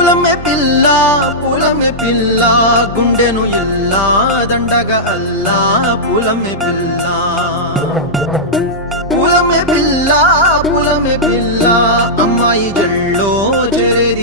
పూలమే పిల్ల గుండెను ఇల్లా దండగ అల్లా పూలమే పిల్ల అమ్మాయి జల్లో చేరేది